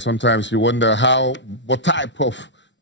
sometimes you wonder what type of,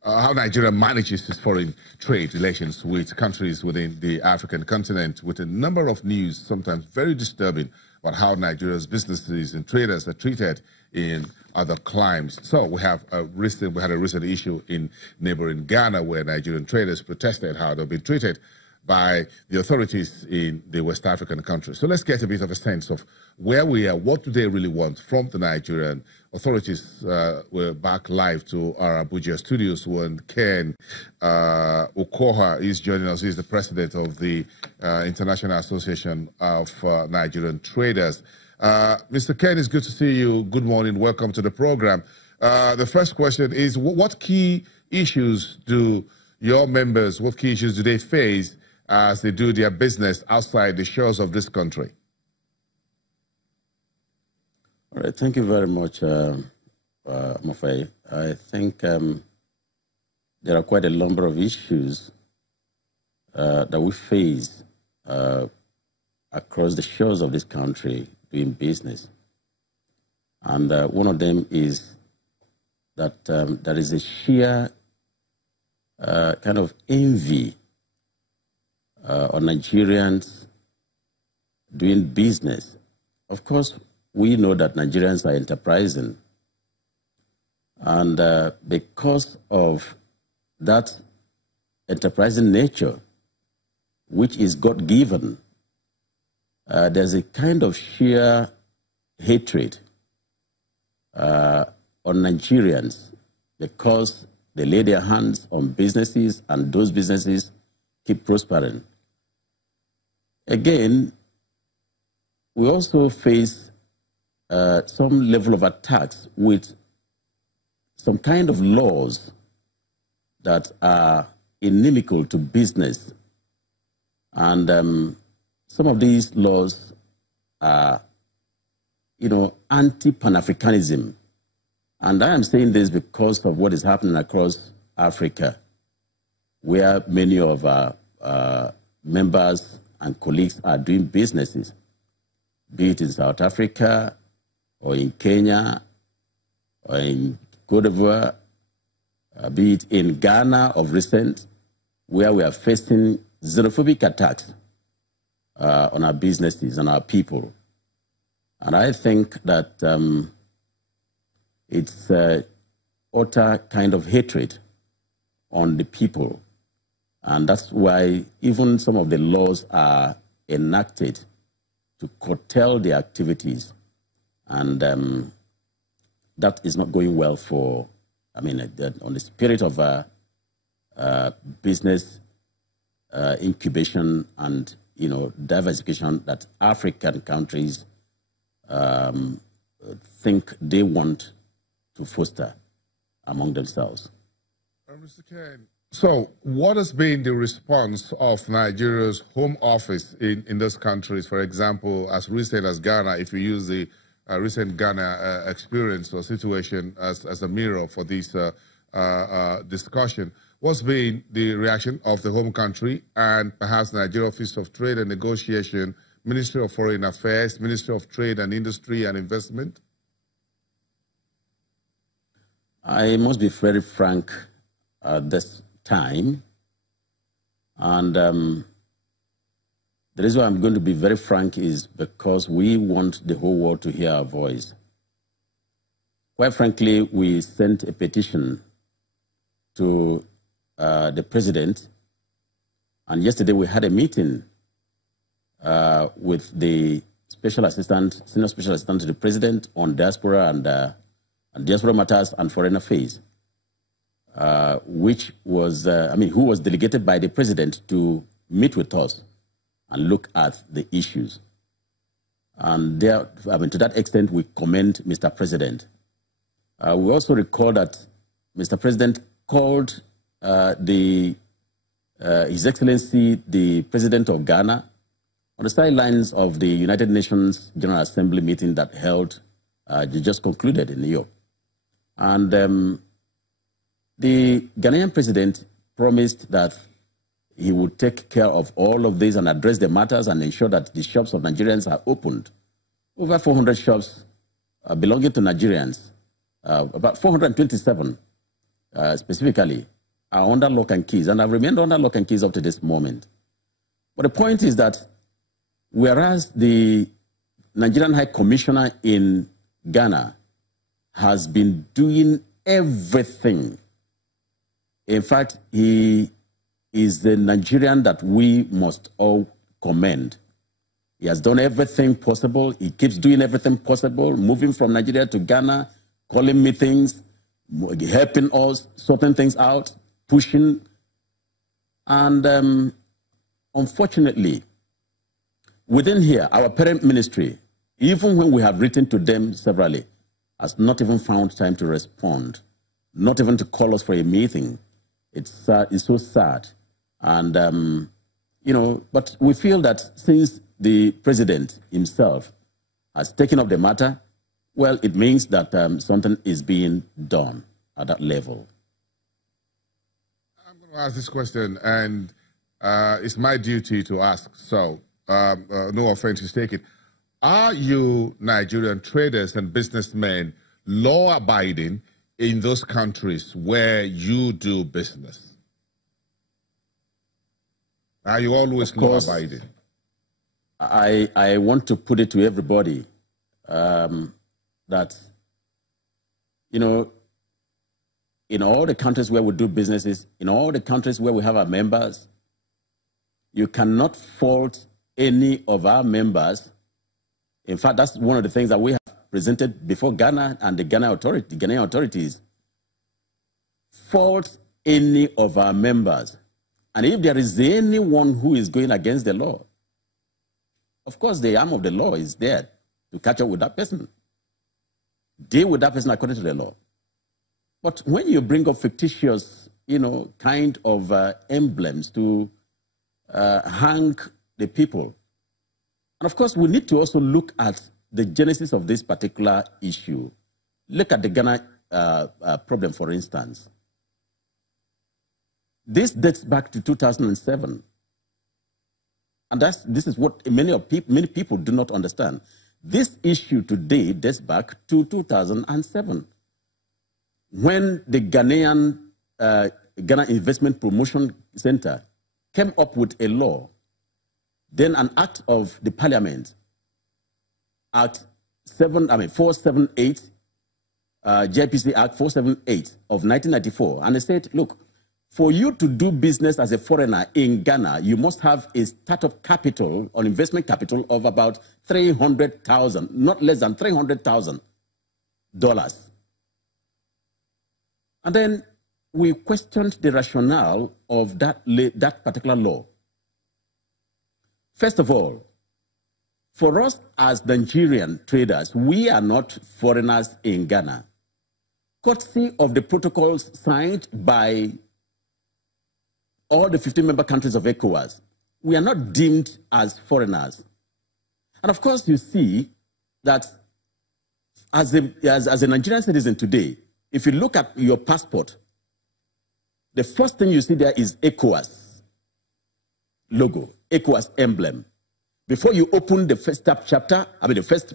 how Nigeria manages its foreign trade relations with countries within the African continent, with a number of news, sometimes very disturbing, about how Nigeria's businesses and traders are treated in other climes. So we had a recent issue in neighboring Ghana where Nigerian traders protested how they've been treated by the authorities in the West African country. So let's get a bit of a sense of where we are, what do they really want from the Nigerian authorities. We're back live to our Abuja studios when Ken Okoha is joining us. He's the president of the International Association of Nigerian Traders. Mr. Ken, it's good to see you. Good morning. Welcome to the program. The first question is, what key issues do your members, what key issues do they face as they do their business outside the shores of this country? All right, thank you very much, Mofei. I think there are quite a number of issues that we face across the shores of this country doing business. And one of them is that there is a sheer kind of envy on Nigerians doing business. Of course, we know that Nigerians are enterprising. And because of that enterprising nature, which is God-given, there's a kind of sheer hatred on Nigerians because they lay their hands on businesses and those businesses keep prospering. Again, we also face some level of attacks with some kind of laws that are inimical to business. And some of these laws are, anti-Pan-Africanism. And I am saying this because of what is happening across Africa, where many of our members and colleagues are doing businesses, be it in South Africa, or in Kenya, or in Cote d'Ivoire, be it in Ghana of recent, where we are facing xenophobic attacks on our businesses and our people. And I think that it's utter kind of hatred on the people. And that's why even some of the laws are enacted to curtail the activities. And that is not going well for, on the spirit of business incubation and, diversification that African countries think they want to foster among themselves. Mr. Ken, so what has been the response of Nigeria's home office in those countries? For example, as recent as Ghana, if you use the recent Ghana experience or situation as a mirror for this discussion, what's been the reaction of the home country and perhaps Nigeria Office of Trade and Negotiation, Ministry of Foreign Affairs, Ministry of Trade and Industry and Investment? I must be very frank at this time. And the reason why I'm going to be very frank is because we want the whole world to hear our voice. Quite frankly, we sent a petition to the president, and yesterday we had a meeting with the senior special assistant to the president on diaspora and diaspora matters and foreign affairs, which was, who was delegated by the president to meet with us and look at the issues. And there, to that extent, we commend Mr. President. We also recall that Mr. President called His Excellency, the President of Ghana, on the sidelines of the United Nations General Assembly meeting that just concluded in New York. And the Ghanaian president promised that he would take care of all of this and address the matters and ensure that the shops of Nigerians are opened. Over 400 shops belonging to Nigerians about 427 specifically, are under lock and keys, and have remained under lock and keys up to this moment. But the point is that whereas the Nigerian High Commissioner in Ghana has been doing everything, in fact, he is the Nigerian that we must all commend. He has done everything possible. He keeps doing everything possible, moving from Nigeria to Ghana, calling meetings, helping us, sorting things out, pushing. And unfortunately, within here, our parent ministry, even when we have written to them severally, has not even found time to respond, not even to call us for a meeting. It's so sad. And, you know, but we feel that since the president himself has taken up the matter, well, it means that something is being done at that level. I'm going to ask this question, and it's my duty to ask, so no offense is taken. Are you Nigerian traders and businessmen law-abiding in those countries where you do business? Are you always law-abiding? I want to put it to everybody that, you know, in all the countries where we do businesses, in all the countries where we have our members, you cannot fault any of our members. In fact, that's one of the things that we have presented before Ghana and the Ghanaian authorities. Fault any of our members. And if there is anyone who is going against the law, of course, the arm of the law is there to catch up with that person. Deal with that person according to the law. But when you bring up fictitious, you know, kind of emblems to hang the people, and of course, we need to also look at the genesis of this particular issue. Look at the Ghana problem, for instance. This dates back to 2007. And this is what many people do not understand. This issue today dates back to 2007, when the Ghana Investment Promotion Center came up with a law, then an act of the Parliament, Act 478, JPC Act 478 of 1994, and they said, look, for you to do business as a foreigner in Ghana, you must have a startup capital or investment capital of about $300,000, not less than $300,000. And then we questioned the rationale of that particular law. First of all, for us as Nigerian traders, we are not foreigners in Ghana. Courtesy of the protocols signed by all the 15 member countries of ECOWAS, we are not deemed as foreigners. And of course, you see that as a Nigerian citizen today, if you look at your passport, the first thing you see there is ECOWAS logo, ECOWAS emblem. Before you open the first chapter, the first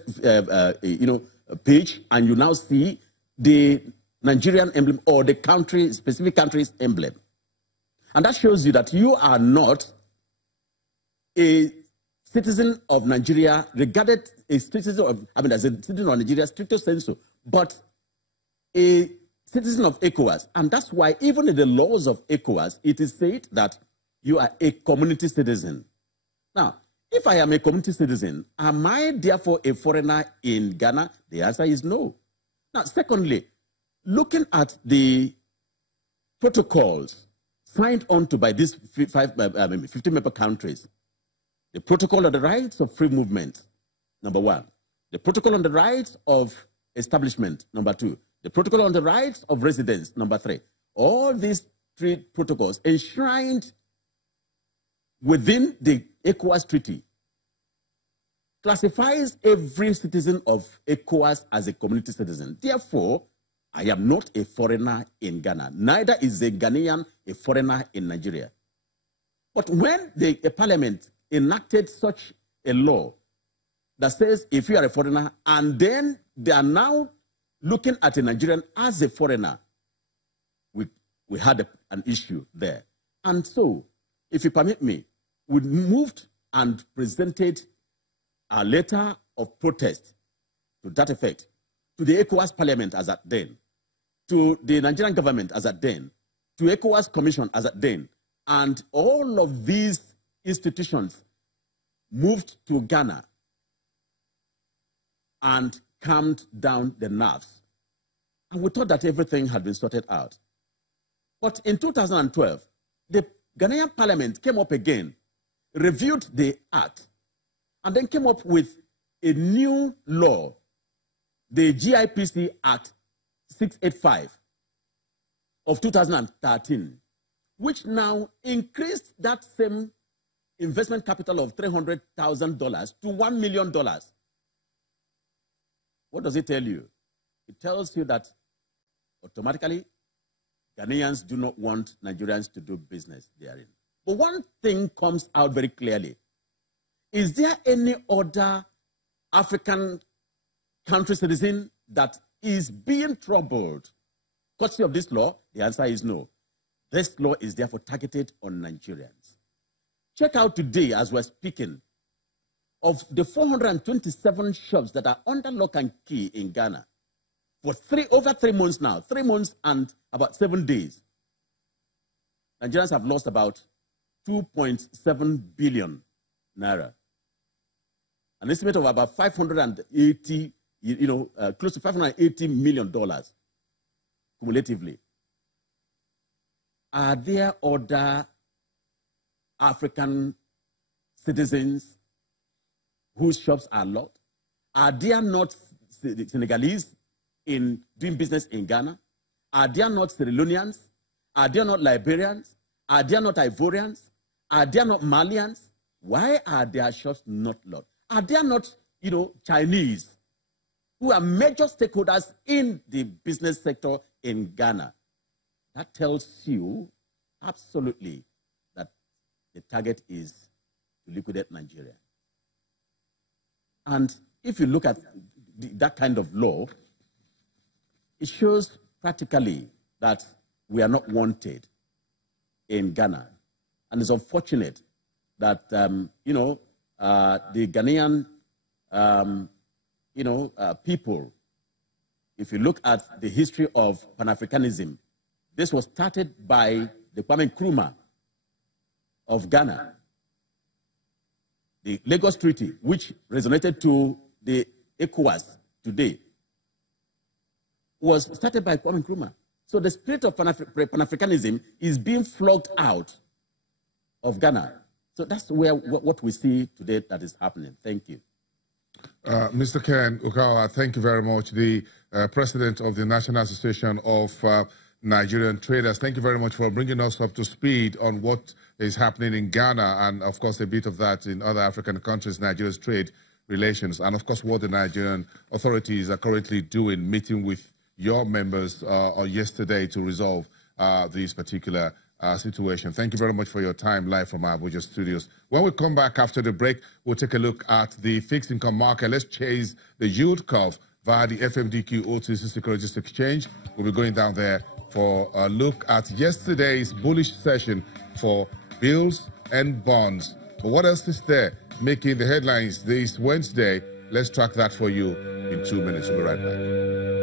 page, and you now see the Nigerian emblem or the country, specific country's emblem. And that shows you that you are not a citizen of Nigeria, regarded as a citizen of Nigeria, stricto sensu, but a citizen of ECOWAS. And that's why even in the laws of ECOWAS, it is said that you are a community citizen. Now, if I am a community citizen, am I therefore a foreigner in Ghana? The answer is no. Now, secondly, looking at the protocols signed onto by these 15 member countries, the Protocol on the Rights of Free Movement, number one. The Protocol on the Rights of Establishment, number two. The Protocol on the Rights of Residence, number three. All these three protocols enshrined within the ECOWAS Treaty classifies every citizen of ECOWAS as a community citizen. Therefore, I am not a foreigner in Ghana. Neither is a Ghanaian a foreigner in Nigeria. But when the parliament enacted such a law that says if you are a foreigner, and then they are now looking at a Nigerian as a foreigner, we had an issue there. And so, if you permit me, we moved and presented a letter of protest to that effect to the ECOWAS Parliament as at then, to the Nigerian government as at then, to ECOWAS Commission as at then, and all of these institutions moved to Ghana and calmed down the nerves. And we thought that everything had been sorted out. But in 2012, the Ghanaian Parliament came up again, reviewed the act, and then came up with a new law, the GIPC Act 685 of 2013, which now increased that same investment capital of $300,000 to $1 million. What does it tell you? It tells you that automatically Ghanaians do not want Nigerians to do business therein. But one thing comes out very clearly. Is there any other African country citizen that is being troubled courtesy of this law? The answer is no. This law is therefore targeted on Nigerians. Check out today, as we're speaking, of the 427 shops that are under lock and key in Ghana for over 3 months now, 3 months and about 7 days. Nigerians have lost about 2.7 billion naira. An estimate of about 580, close to $580 million cumulatively. Are there other African citizens whose shops are locked? Are there not Senegalese in doing business in Ghana? Are there not Sierra Leoneans? Are there not Liberians? Are there not Ivorians? Are there not Malians? Why are their shops not locked? Are there not, Chinese who are major stakeholders in the business sector in Ghana? That tells you absolutely that the target is to liquidate Nigeria. And if you look at that kind of law, it shows practically that we are not wanted in Ghana. And it's unfortunate that, the Ghanaian, people, if you look at the history of Pan-Africanism, this was started by the Kwame Nkrumah of Ghana. The Lagos Treaty, which resonated to the ECOWAS today, was started by Kwame Nkrumah. So the spirit of Pan-Africanism is being flogged out of Ghana. So that's what we see today that is happening. Thank you. Mr. Ken Ukawa, thank you very much. The president of the National Association of Nigerian Traders, thank you very much for bringing us up to speed on what is happening in Ghana and, of course, a bit of that in other African countries, Nigeria's trade relations, and, of course, what the Nigerian authorities are currently doing, meeting with your members yesterday to resolve this particular situation. Thank you very much for your time live from our Abuja studios. When we come back after the break, we'll take a look at the fixed income market. Let's chase the yield curve via the FMDQ OTC Securities Exchange. We'll be going down there for a look at yesterday's bullish session for bills and bonds. But what else is there making the headlines this Wednesday? Let's track that for you in 2 minutes. We'll be right back.